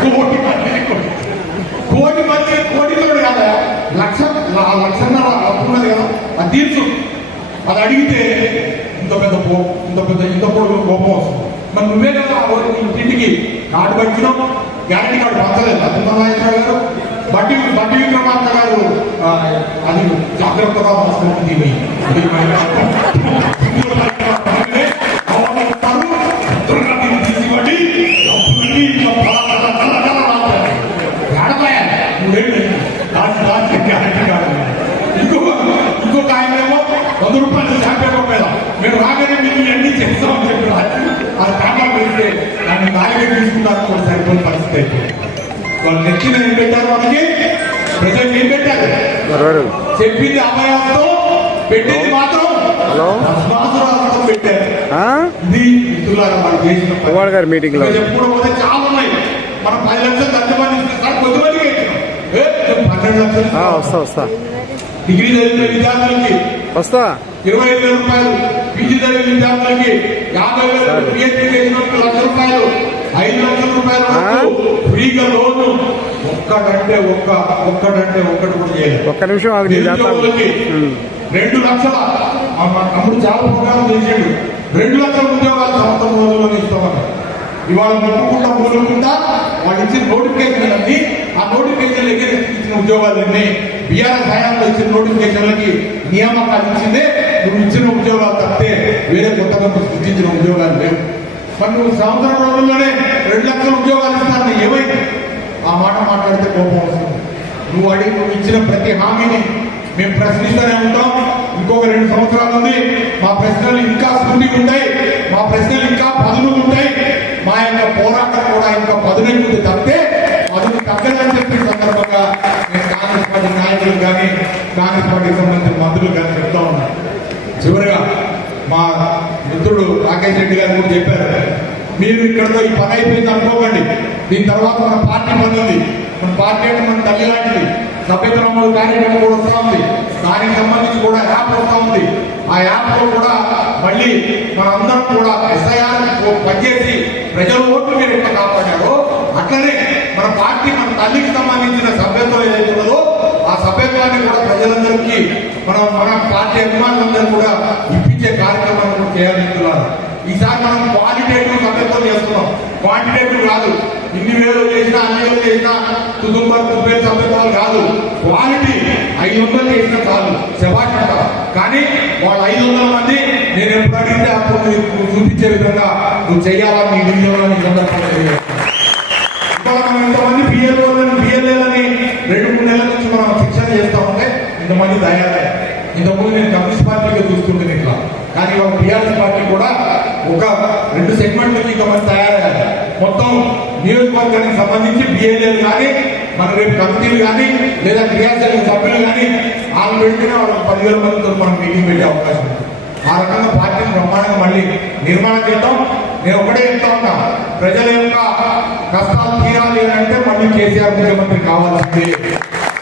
కోటిలో కాదా 1,00,000 అప్పున్నది కదా, అది తీర్చు. అది అడిగితే ఇంత పొడుగు కోపం వస్తుంది. మరి నువ్వే కదా ఇంటికి కార్డు పంచినావు, గ్యారంటీ కార్డు పంచలేదు. అబ్దుల్లాహరావు గారు బట్టి విక్రమార్క గారు అది జాగ్రత్తగా తీసుకొని ఇంకొక ఆయనేమో 100 రూపాయలు స్టాంప్ పేపర్ మీద మేము రాగానే మీకు అన్ని చేస్తామని చెప్పి అది పేపర్ పెడితే దాన్ని నాలుగే తీసుకుంటారు కూడా సరిపోయిన పరిస్థితి అయిపోయింది. వాళ్ళు నెచ్చిన ఏం పెట్టారు? వాళ్ళకి ప్రజలకు ఏం పెట్టారు? చెప్పింది అభయాలతో, పెట్టింది మాత్రం అస్మాసురాలతో పెట్టారు. ఇది మిత్రులారా మన దేశంలో మీటింగ్ లో చెప్పుకోవడం పోతే చాలా ఉన్నాయి. మనం 10 లక్షలు తగ్గుమని కొద్దిమందికి 12 లక్షలు వస్తా డిగ్రీ చదివిన విద్యార్థులకి వస్తా 25,000 రూపాయలు, పీజీ చదివిన విద్యార్థులకి 50,000, పిహెచ్డీ చేసిన 1,00,000 రూపాయలు, 5 లక్షల రూపాయలు ఫ్రీగా లోను. ఒక్కటంటే ఒక్కటి కూడా చేయలేదు. ఒక్క నిమిషం 2 లక్షల మా తమ్ముడు చాలా ప్రోగ్రాం చేసాడు. 2 లక్షల ఉద్యోగాలు సంవత్సరం రోజుల్లోనే ఇస్తామని ఇవాళ మూలుకుంటా వాళ్ళు ఇచ్చిన నోటిఫికేషన్ అన్ని, ఆ నోటిఫికేషన్ దగ్గర ఇచ్చిన ఉద్యోగాలన్నీ బీఆర్ఎస్ హయాంలో ఇచ్చిన నోటిఫికేషన్లకి నియామకాలు ఇచ్చిందే. నువ్వు ఇచ్చిన ఉద్యోగాలు తప్పితే వేరే కొత్తగా సృష్టించిన ఉద్యోగాలు లేవు. మరి నువ్వు సంవత్సరం రోజుల్లోనే 2 లక్షల ఉద్యోగాలు ఇస్తాను ఏమైంది? ఆ మాట మాట్లాడితే కోపం వస్తుంది. నువ్వు ఇచ్చిన ప్రతి హామీని మేము ప్రశ్నిస్తూనే ఉంటాం. ఇంకొక 2 సంవత్సరాలు ఉంది, మా ప్రశ్నలు ఇంకా స్ఫూర్తిగా ఉంటాయి, మా ప్రశ్నలు ఇంకా పదులు ఉంటాయి, మా యొక్క పోరాటం కూడా ఇంకా పదునెక్కుతుంది తప్పితే పదును తగ్గదని చెప్పి సందర్భంగా నేను కాంగ్రెస్ పార్టీ నాయకులు కానీ కాంగ్రెస్ పార్టీకి సంబంధించిన మంత్రులు కానీ చెప్తా ఉన్నాను. చివరిగా మా మిత్రుడు రాకేష్ రెడ్డి గారు కూడా చెప్పారు, మీరు ఇక్కడతో ఈ పని అయిపోయింది అనుకోకండి, దీని తర్వాత మన పార్టీ పని ఉంది. మన పార్టీ అంటే మన తల్లి లాంటిది. సభ్యత నమోదు కార్యక్రమం కూడా వస్తూ ఉంది, దానికి సంబంధించి కూడా యాప్ వస్తూ ఉంది. ఆ యాప్ లో కూడా మళ్ళీ మనందరం కూడా ఎస్ఐఆర్ పనిచేసి ప్రజల ఓట్లు మీరు ఎట్లా కాపాడారో అట్లనే మన పార్టీ మన తల్లికి సంబంధించిన సభ్యత్వం ఏదైతే ఉన్నదో ఆ సభ్యత్వాన్ని కూడా ప్రజలందరికీ మన పార్టీ అభిమానులందరూ కూడా ఇప్పించే కార్యక్రమాన్ని కూడా చేయాలనుకున్నారు. ఈసారి మనం క్వాలిటేటివ్ సభ్యత్వం చేస్తున్నాం, క్వాంటిటేటివ్ కాదు. ఇన్ని వేలు చేసినా అన్ని వేలు చేసినా కుటుంబం 30 సభ్యత్వాలు కాదు, క్వాలిటీ 500 చేసినా చాలు శభాష్ అంట. కానీ వాళ్ళు 500 మంది నేను ఎప్పుడు అడిగితే అప్పుడు నువ్వు చూపించే విధంగా నువ్వు చేయాలని నీ విజయంలో నీ సందర్భంగా చేయాలి. మనం ఇంతమంది పిఎల్ఏలని 2-3 నెలల నుంచి మనం శిక్షణ చేస్తా ఉంటే ఇంతమంది తయారయ్యారు. ఇంతకుముందు నేను కమ్యూనిస్ట్ పార్టీగా చూస్తుంటే ఇట్లా, కానీ ఒక టీఆర్ఎస్ పార్టీ కూడా ఒక 2 సెగ్మెంట్ నుంచి ఇంతమంది తయారయ్యారు. మొత్తం నియోజకవర్గానికి సంబంధించి బిఎల్ఏలు కానీ మన రేపు కమిటీలు కానీ లేదా క్రియాశీలక సభ్యులు కానీ వాళ్ళు పెడితేనే వాళ్ళకి 10,000 మందితో మనం మీటింగ్ పెట్టే అవకాశం ఉంది. ఆ రకంగా పార్టీని బ్రహ్మాండంగా మళ్ళీ నిర్మాణం చేద్దాం. నేను ఒకటే చెప్తా ఉన్నా, ప్రజల యొక్క కష్టాలు తీరాలి అంటే మళ్ళీ కేసీఆర్ ముఖ్యమంత్రి కావాల్సింది.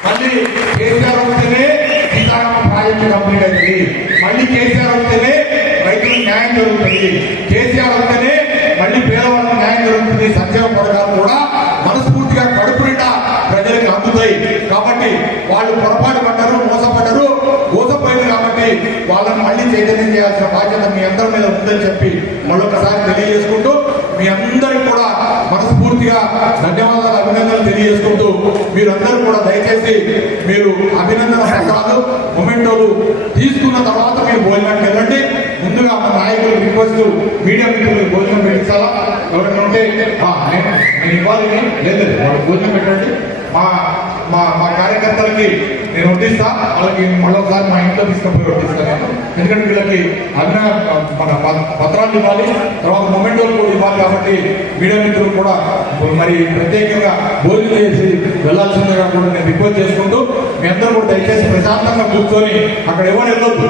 మళ్ళీ కేసీఆర్ వస్తేనే సీతారామ ప్రాజెక్టు కంప్లీట్ అవుతుంది, మళ్ళీ కేసీఆర్ వస్తేనే రైతులకు న్యాయం జరుగుతుంది, కేసీఆర్ వస్తేనే మళ్ళీ పేదవాళ్ళకి న్యాయం జరుగుతుంది. సంక్షేమ పథకాలు కూడా మనస్ఫూర్తిగా కడుపు నిండా ప్రజలకు అందుతాయి. కాబట్టి వాళ్ళు పొరపాటు పడ్డారు, మోసపోయింది కాబట్టి వాళ్ళని మళ్ళీ చైతన్యం చేయాల్సిన బాధ్యత మీ అందరి మీద ఉందని చెప్పి మరొకసారి తెలియజేసుకుంటూ మీ అందరికి కూడా మనస్ఫూర్తిగా ధన్యవాదాలు అభినందనలు తెలియజేసుకుంటూ మీరందరూ కూడా దయచేసి మీరు అభినందన పత్రాలు మొమెంటోలు తీసుకున్న తర్వాత మీరు భోజనానికి వెళ్ళండి. ముందుగా మన నాయకులు రిక్వెస్ట్, మీడియా మిత్రులు భోజనం పెట్టించాలా, ఎవరైనా ఉంటే నేను ఇవ్వాలి లేదు వాళ్ళు భోజనం పెట్టండి. మా కార్యకర్తలకి నేను వడ్డిస్తా, వాళ్ళకి మళ్ళొకసారి మా ఇంట్లో తీసుకుపోయి వడ్డిస్తాను నేను. ఎందుకంటే వీళ్ళకి మన పత్రాలు ఇవ్వాలి, తర్వాత మొమెంటోలు కూడా ఇవ్వాలి. కాబట్టి మీడియా మిత్రులు కూడా మరి ప్రత్యేకంగా భోజనం చేసి వెళ్లాల్సిందిగా కూడా నేను రిక్వెస్ట్ చేసుకుంటూ మీ అందరూ కూడా దయచేసి ప్రశాంతంగా కూర్చొని అక్కడ ఎవరు వెళ్ళొద్దు.